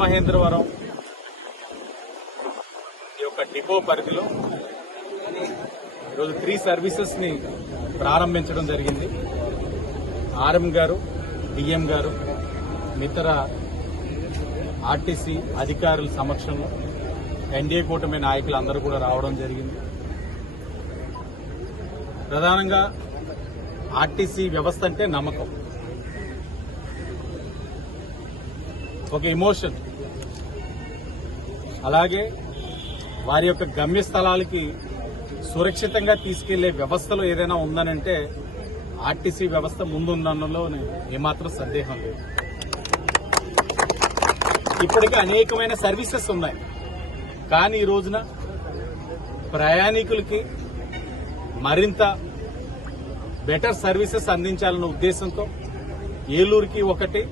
మహేంద్రవరం ఈ యొక్క డిపో పరిధిలో ఈరోజు త్రీ సర్వీసెస్ని ప్రారంభించడం జరిగింది. ఆర్ఎం గారు డిఎం గారు ఇతర ఆర్టీసీ అధికారుల సమక్షంలో ఎన్డీఏ కూటమి నాయకులు అందరూ కూడా రావడం జరిగింది. ప్రధానంగా ఆర్టీసీ వ్యవస్థ అంటే నమ్మకం. ఒక ఎమోషన్ అలాగే వారి యొక్క గమ్యస్థలాలకి సురక్షితంగా తీసుకెళ్ళే వ్యవస్థలో ఏదైనా ఉందనంటే ఆర్టీసీ వ్యవస్థ ముందుందన్నలో ఏమాత్రం సందేహం లేదు. ఇప్పటికే అనేకమైన సర్వీసెస్ ఉన్నాయి. కానీ ఈ రోజున ప్రయాణికులకి మరింత బెటర్ సర్వీసెస్ అందించాలన్న ఉద్దేశంతో ఏలూరుకి ఒకటి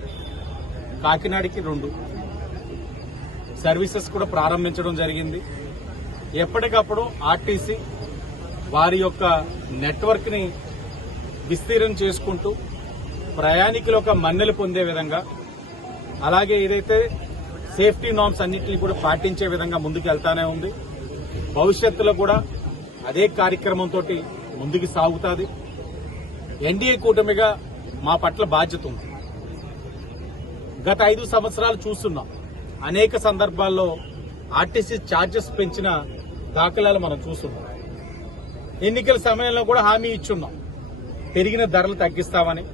కాకినాడకి రెండు. సర్వీసెస్ కూడా ప్రారంభించడం జరిగింది. ఎప్పటికప్పుడు ఆర్టీసీ వారి యొక్క నెట్వర్క్ని విస్తీర్ణం చేసుకుంటూ ప్రయాణికుల యొక్క మన్నెలు పొందే విధంగా అలాగే ఏదైతే సేఫ్టీ నామ్స్ అన్నింటినీ కూడా పాటించే విధంగా ముందుకు వెళ్తానే ఉంది. భవిష్యత్తులో కూడా అదే కార్యక్రమంతో ముందుకు సాగుతుంది. ఎన్డీఏ కూటమిగా మా పట్ల బాధ్యత ఉంది. గత ఐదు సంవత్సరాలు చూస్తున్నాం. అనేక సందర్భాల్లో ఆర్టీసీ ఛార్జెస్ పెంచిన దాఖలాలు మనం చూస్తున్నాం. ఎన్నికల సమయంలో కూడా హామీ ఇచ్చున్నాం. పెరిగిన ధరలు తగ్గిస్తామని.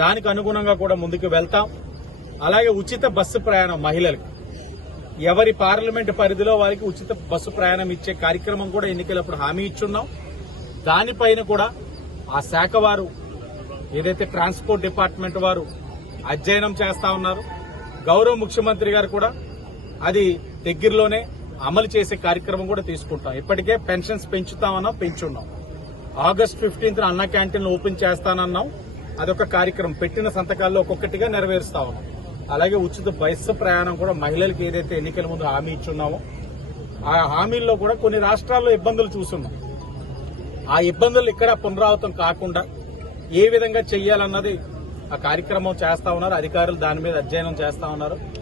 దానికి అనుగుణంగా కూడా ముందుకు వెళ్తాం. అలాగే ఉచిత బస్సు ప్రయాణం మహిళలకు. ఎవరి పార్లమెంట్ పరిధిలో వారికి ఉచిత బస్సు ప్రయాణం ఇచ్చే కార్యక్రమం కూడా ఎన్నికలప్పుడు హామీ ఇచ్చున్నాం. దానిపైన కూడా ఆ శాఖ వారు ఏదైతే ట్రాన్స్పోర్ట్ డిపార్ట్మెంట్ వారు అధ్యయనం చేస్తా ఉన్నారు. గౌరవ ముఖ్యమంత్రి గారు కూడా అది దగ్గరలోనే అమలు చేసే కార్యక్రమం కూడా తీసుకుంటాం. ఇప్పటికే పెన్షన్స్ పెంచుతామన్నాం పెంచున్నాం. August fifteenth Anna canteen open చేస్తానన్నాం. అదొక కార్యక్రమం. పెట్టిన సంతకాల్లో ఒక్కొక్కటిగా నెరవేరుస్తా ఉన్నాం. అలాగే ఉచిత బస్సు ప్రయాణం కూడా మహిళలకు ఏదైతే ఎన్నికల ముందు హామీ ఇచ్చున్నామో ఆ హామీల్లో కూడా కొన్ని రాష్ట్రాల్లో ఇబ్బందులు చూస్తున్నాం. ఆ ఇబ్బందులు ఇక్కడ పునరావృతం కాకుండా ఏ విధంగా చెయ్యాలన్నది ఆ కార్యక్రమం చేస్తా ఉన్నారు. అధికారులు దాని మీద అధ్యయనం చేస్తా ఉన్నారు.